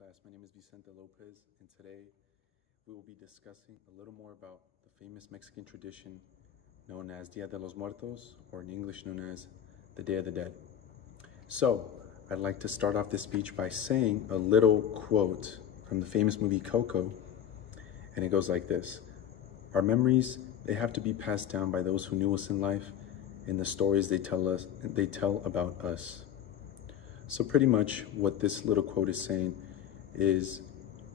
class. My name is Vicente Lopez, and today we will be discussing a little more about the famous Mexican tradition known as Día de los Muertos, or in English known as the Day of the Dead. So, I'd like to start off this speech by saying a little quote from the famous movie Coco, and it goes like this. Our memories, they have to be passed down by those who knew us in life, in the stories they tell about us. So pretty much what this little quote is saying is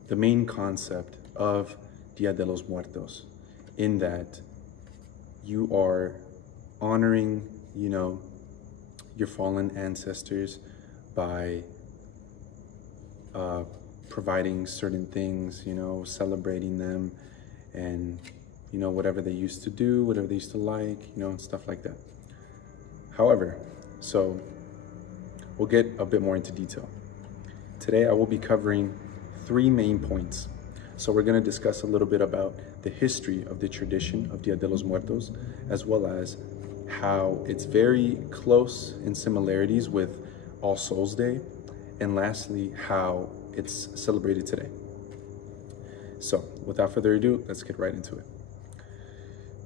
the main concept of Día de los Muertos, in that you are honoring, your fallen ancestors by providing certain things, celebrating them, and whatever they used to do, whatever they used to like, and stuff like that. However, so we'll get a bit more into detail. Today I will be covering 3 main points. So we're going to discuss a little bit about the history of the tradition of Día de los Muertos, as well as how it's very close in similarities with All Souls Day, and lastly, how it's celebrated today. So without further ado, let's get right into it.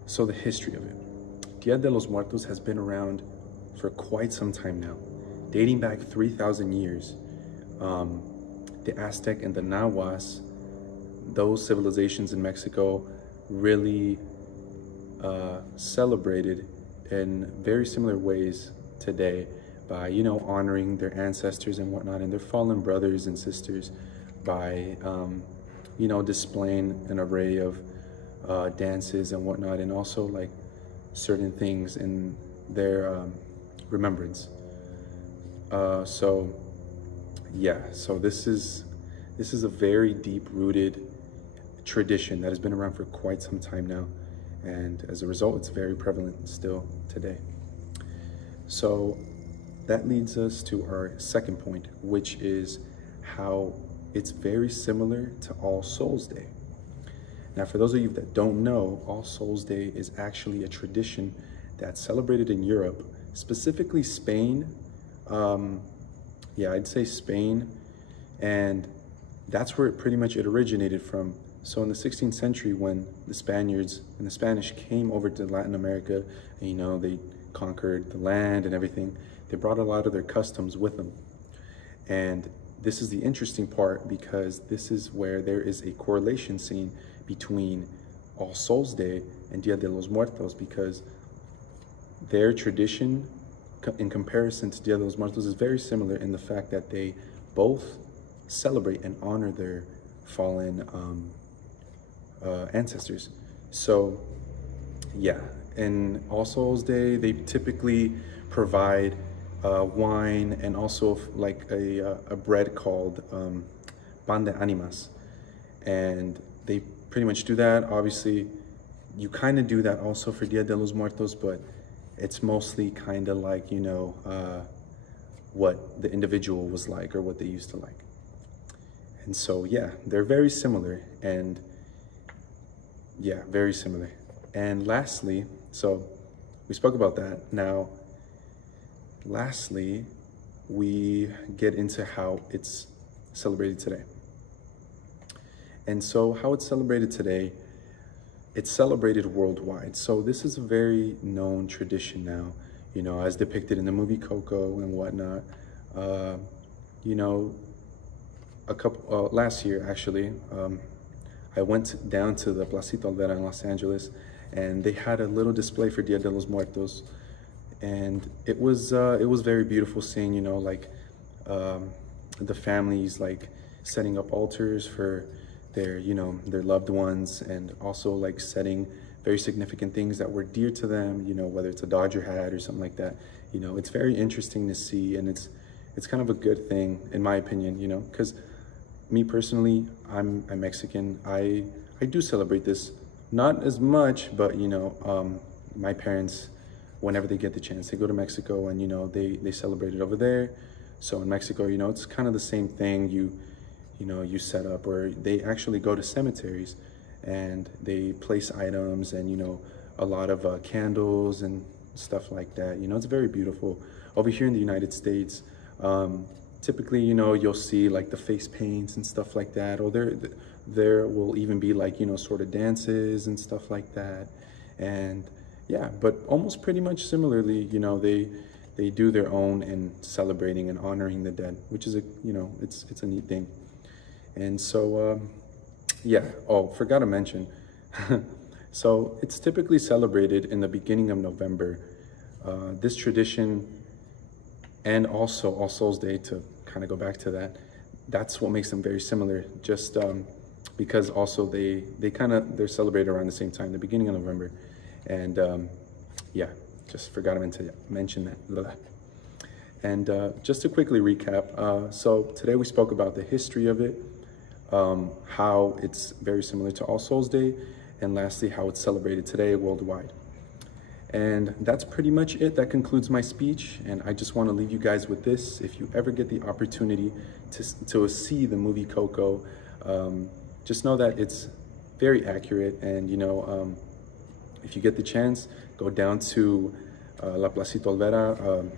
So the history of it. Día de los Muertos has been around for quite some time now, dating back 3,000 years. The Aztec and the Nahuas, those civilizations in Mexico, really celebrated in very similar ways today by, honoring their ancestors and whatnot, and their fallen brothers and sisters by, displaying an array of dances and whatnot, and also like certain things in their remembrance. So this is a very deep-rooted tradition that has been around for quite some time now, and as a result, it's very prevalent still today. So that leads us to our second point, which is how it's very similar to All Souls Day. Now, for those of you that don't know, All Souls Day is actually a tradition that's celebrated in Europe, specifically Spain. I'd say Spain, and that's where it originated from. So in the 16th century, when the Spaniards and the Spanish came over to Latin America, and, they conquered the land and everything, they brought a lot of their customs with them. And this is the interesting part, because this is where there is a correlation seen between All Souls Day and Día de los Muertos, because their tradition in comparison to Día de los Muertos is very similar in the fact that they both celebrate and honor their fallen ancestors. So in All Souls Day, they typically provide wine and also like a bread called pan de animas, and they pretty much do that. Obviously, you kind of do that also for Día de los Muertos, but it's mostly kind of like, what the individual was like or what they used to like. And so, they're very similar, and very similar. And lastly, so we spoke about that. Now, lastly, we get into how it's celebrated today. And so how it's celebrated today, it's celebrated worldwide. So this is a very known tradition now, as depicted in the movie Coco and whatnot. Last year, actually, I went down to the Placita Olvera in Los Angeles, and they had a little display for Día de los Muertos. And it was very beautiful seeing, the families setting up altars for their loved ones, and also setting very significant things that were dear to them, whether it's a Dodger hat or something like that. It's very interesting to see, and it's kind of a good thing in my opinion, because me personally, I'm Mexican. I do celebrate this, not as much, but my parents, whenever they get the chance, they go to Mexico, and they celebrate it over there. So in Mexico, it's kind of the same thing. You set up, or they actually go to cemeteries and they place items and, a lot of candles and stuff like that. It's very beautiful. Over here in the United States, typically, you know, you'll see like the face paints and stuff like that, or there will even be like, you know, sort of dances and stuff like that. And yeah, but almost pretty much similarly, you know, they do their own in celebrating and honoring the dead, which is you know, it's a neat thing. And so, yeah, oh, forgot to mention. So it's typically celebrated in the beginning of November. This tradition, and also All Souls Day, to kind of go back to that, that's what makes them very similar, just because also they're celebrated around the same time, the beginning of November. And yeah, just forgot to mention that. Blah. And just to quickly recap, so today we spoke about the history of it, how it's very similar to All Souls Day, and lastly, how it's celebrated today worldwide. And that's pretty much it. That concludes my speech. And I just want to leave you guys with this. If you ever get the opportunity to see the movie Coco, just know that it's very accurate. And, you know, if you get the chance, go down to La Placita Olvera.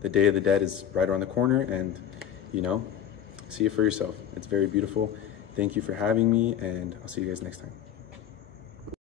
The Day of the Dead is right around the corner, and, you know, see it for yourself. It's very beautiful. Thank you for having me, and I'll see you guys next time.